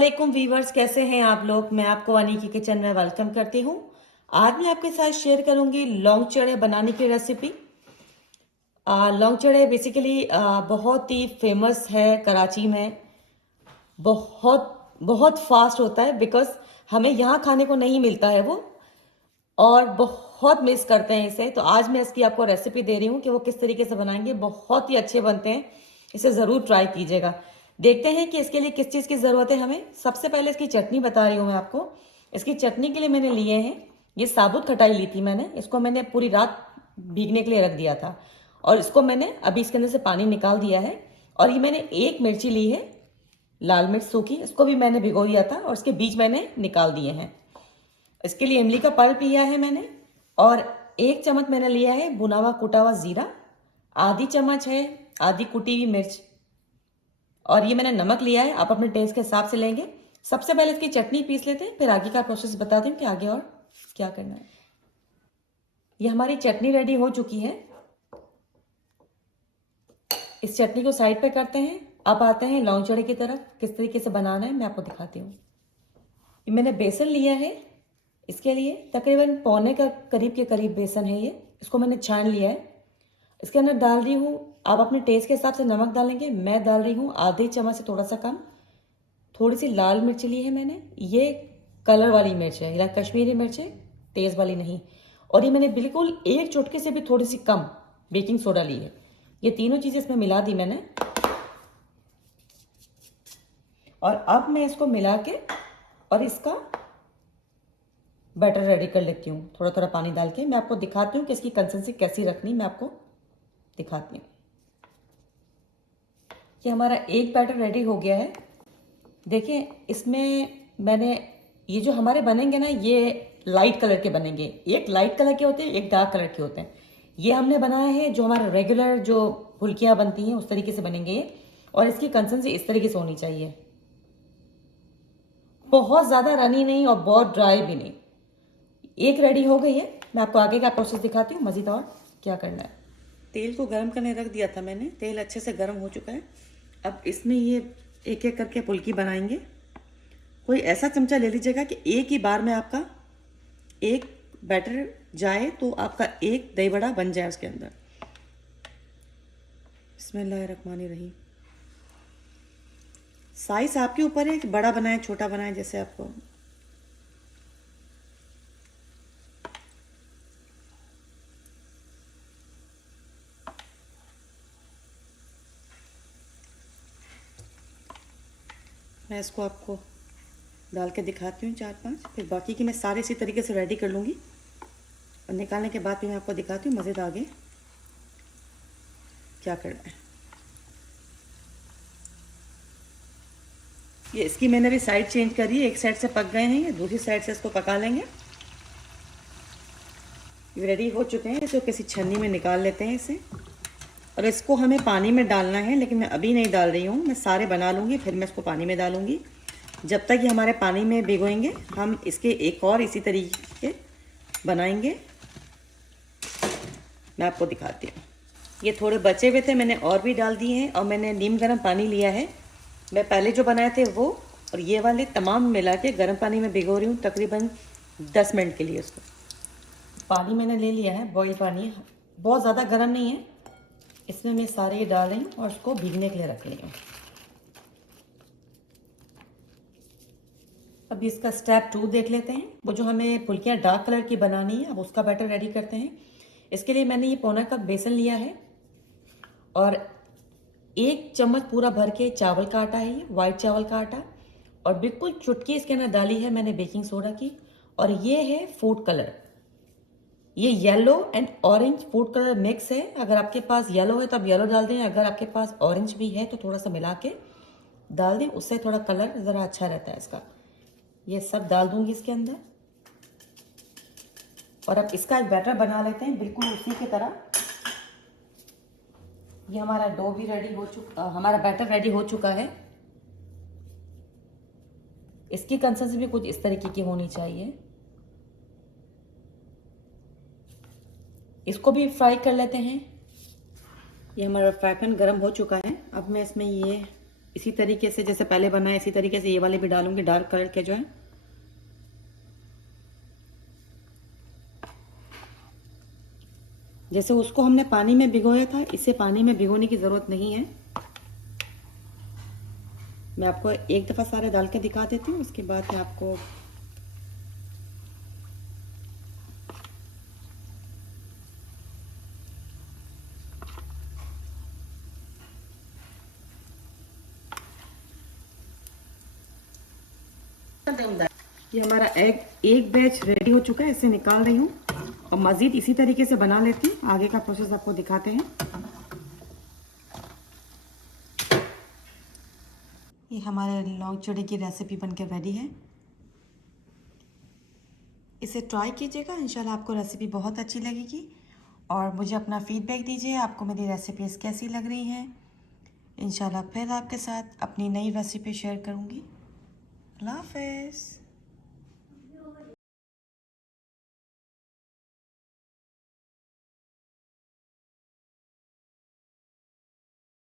अस्सलामुअलैकुम वीवर्स, कैसे हैं आप लोग। मैं आपको अनी की किचन में वेलकम करती हूँ। आज मैं आपके साथ शेयर करूंगी लौंग चढ़े बनाने की रेसिपी। लौंग चढ़े बेसिकली बहुत ही फेमस है कराची में। बहुत बहुत फास्ट होता है बिकॉज हमें यहाँ खाने को नहीं मिलता है वो, और बहुत मिस करते हैं इसे। तो आज मैं इसकी आपको रेसिपी दे रही हूँ कि वो किस तरीके से बनाएंगे। बहुत ही अच्छे बनते हैं, इसे ज़रूर ट्राई कीजिएगा। देखते हैं कि इसके लिए किस चीज़ की ज़रूरत है हमें। सबसे पहले इसकी चटनी बता रही हूँ मैं आपको। इसकी चटनी के लिए मैंने लिए हैं, ये साबुत खटाई ली थी मैंने। इसको मैंने पूरी रात भीगने के लिए रख दिया था और इसको मैंने अभी इसके अंदर से पानी निकाल दिया है। और ये मैंने एक मिर्ची ली है, लाल मिर्च सूखी, इसको भी मैंने भिगो दिया था और इसके बीज मैंने निकाल दिए हैं। इसके लिए इमली का पल्प लिया है मैंने, और 1 चम्मच मैंने लिया है भुना हुआ कुटा हुआ जीरा, आधी चम्मच है आधी कुटी हुई मिर्च, और ये मैंने नमक लिया है। आप अपने टेस्ट के हिसाब से लेंगे। सबसे पहले इसकी चटनी पीस लेते हैं, फिर आगे का प्रोसेस बता दूं कि आगे और क्या करना है। ये हमारी चटनी रेडी हो चुकी है। इस चटनी को साइड पे करते हैं। अब आते हैं लौंग चढ़े की तरफ। किस तरीके से बनाना है मैं आपको दिखाती हूँ। ये मैंने बेसन लिया है, इसके लिए तकरीबन पौने का करीब के करीब बेसन है ये। इसको मैंने छान लिया है। इसके अंदर डाल रही हूँ, आप अपने टेस्ट के हिसाब से नमक डालेंगे। मैं डाल रही हूँ आधे चम्मच से थोड़ा सा कम। थोड़ी सी लाल मिर्च ली है मैंने, ये कलर वाली मिर्च है, या कश्मीरी मिर्च है, तेज़ वाली नहीं। और ये मैंने बिल्कुल एक चुटकी से भी थोड़ी सी कम बेकिंग सोडा ली है। ये तीनों चीज़ें इसमें मिला दी मैंने। और अब मैं इसको मिला के और इसका बैटर रेडी कर लेती हूँ। थोड़ा थोड़ा पानी डाल के मैं आपको दिखाती हूँ कि इसकी कंसिस्टेंसी कैसी रखनी, मैं आपको दिखाती हूँ। ये हमारा एक बैटर रेडी हो गया है। देखिए इसमें मैंने, ये जो हमारे बनेंगे ना, ये लाइट कलर के बनेंगे। एक लाइट कलर के होते हैं, एक डार्क कलर के होते हैं। ये हमने बनाया है जो हमारा रेगुलर जो फुल्कियाँ बनती हैं उस तरीके से बनेंगे ये। और इसकी कंसिस्टेंसी इस तरीके से होनी चाहिए, बहुत ज़्यादा रनी नहीं और बहुत ड्राई भी नहीं। एक रेडी हो गई है। मैं आपको आगे का प्रोसेस दिखाती हूँ मज़ीद और क्या करना है। तेल को गर्म करने रख दिया था मैंने, तेल अच्छे से गर्म हो चुका है। अब इसमें ये एक एक करके फुल्की बनाएंगे। कोई ऐसा चमचा ले लीजिएगा कि एक ही बार में आपका एक बैटर जाए, तो आपका एक दही बड़ा बन जाए उसके अंदर। बिस्मिल्लाहिर्रहमानिर्रहीम। साइज आपके ऊपर है कि बड़ा बनाए छोटा बनाए, जैसे आपको। मैं इसको आपको डाल के दिखाती हूँ 4-5, फिर बाकी की मैं सारे इसी तरीके से रेडी कर लूँगी। और निकालने के बाद भी मैं आपको दिखाती हूँ मज़ीद आगे क्या करना है। ये इसकी मैंने भी साइड चेंज करी है। एक साइड से पक गए हैं, ये दूसरी साइड से इसको पका लेंगे। ये रेडी हो चुके हैं। इसको किसी छन्नी में निकाल लेते हैं इसे। और इसको हमें पानी में डालना है, लेकिन मैं अभी नहीं डाल रही हूँ। मैं सारे बना लूँगी फिर मैं इसको पानी में डालूँगी। जब तक ये हमारे पानी में भिगोएंगे हम इसके एक और इसी तरीके बनाएंगे। मैं आपको दिखाती हूँ। ये थोड़े बचे हुए थे, मैंने और भी डाल दिए हैं। और मैंने नीम गर्म पानी लिया है। मैं पहले जो बनाए थे वो और ये वाले तमाम मिला के गर्म पानी में भिगो रही हूँ तकरीबन 10 मिनट के लिए। उसको पानी मैंने ले लिया है, बॉइल पानी, बहुत ज़्यादा गर्म नहीं है। इसमें मैं सारे ये डाल रही हूँ और उसको भीगने के लिए रख रही हूँ। अब इसका स्टेप 2 देख लेते हैं। वो जो हमें फुल्कियाँ डार्क कलर की बनानी है, अब उसका बैटर रेडी करते हैं। इसके लिए मैंने ये पौना कप बेसन लिया है और 1 चम्मच पूरा भर के चावल का आटा है, ये वाइट चावल का आटा। और बिल्कुल चुटकी इसके अंदर डाली है मैंने बेकिंग सोडा की। और ये है फूड कलर, ये yellow and orange food colour mix है। अगर आपके पास येलो है तो आप येलो डाल दें, अगर आपके पास ऑरेंज भी है तो थोड़ा सा मिला के डाल दें, उससे थोड़ा कलर ज़रा अच्छा रहता है इसका। ये सब डाल दूंगी इसके अंदर। और अब इसका एक बैटर बना लेते हैं बिल्कुल उसी की तरह। ये हमारा डो भी रेडी हो चुका, हमारा बैटर रेडी हो चुका है। इसकी कंसिस्टेंसी भी कुछ इस तरीके की होनी चाहिए। इसको भी फ्राई कर लेते हैं। ये हमारा फ्राई पैन गर्म हो चुका है। अब मैं इसमें ये इसी तरीके से जैसे पहले बनाया इसी तरीके से ये वाले भी डालूंगी डार्क कलर के जो है। जैसे उसको हमने पानी में भिगोया था, इसे पानी में भिगोने की ज़रूरत नहीं है। मैं आपको एक दफ़ा सारे डाल के दिखा देती हूँ, उसके बाद मैं आपको ये हमारा एक बैच रेडी हो चुका है, इसे निकाल रही हूँ और मज़ीद इसी तरीके से बना लेती हूँ। आगे का प्रोसेस आपको दिखाते हैं। ये हमारे लौंग चिड़े की रेसिपी बनकर रेडी है। इसे ट्राई कीजिएगा, इंशाल्लाह आपको रेसिपी बहुत अच्छी लगेगी और मुझे अपना फीडबैक दीजिए आपको मेरी रेसिपीज़ कैसी लग रही हैं। इंशाल्लाह फिर आपके साथ अपनी नई रेसिपी शेयर करूँगी। अल्लाह हाफ़िज़।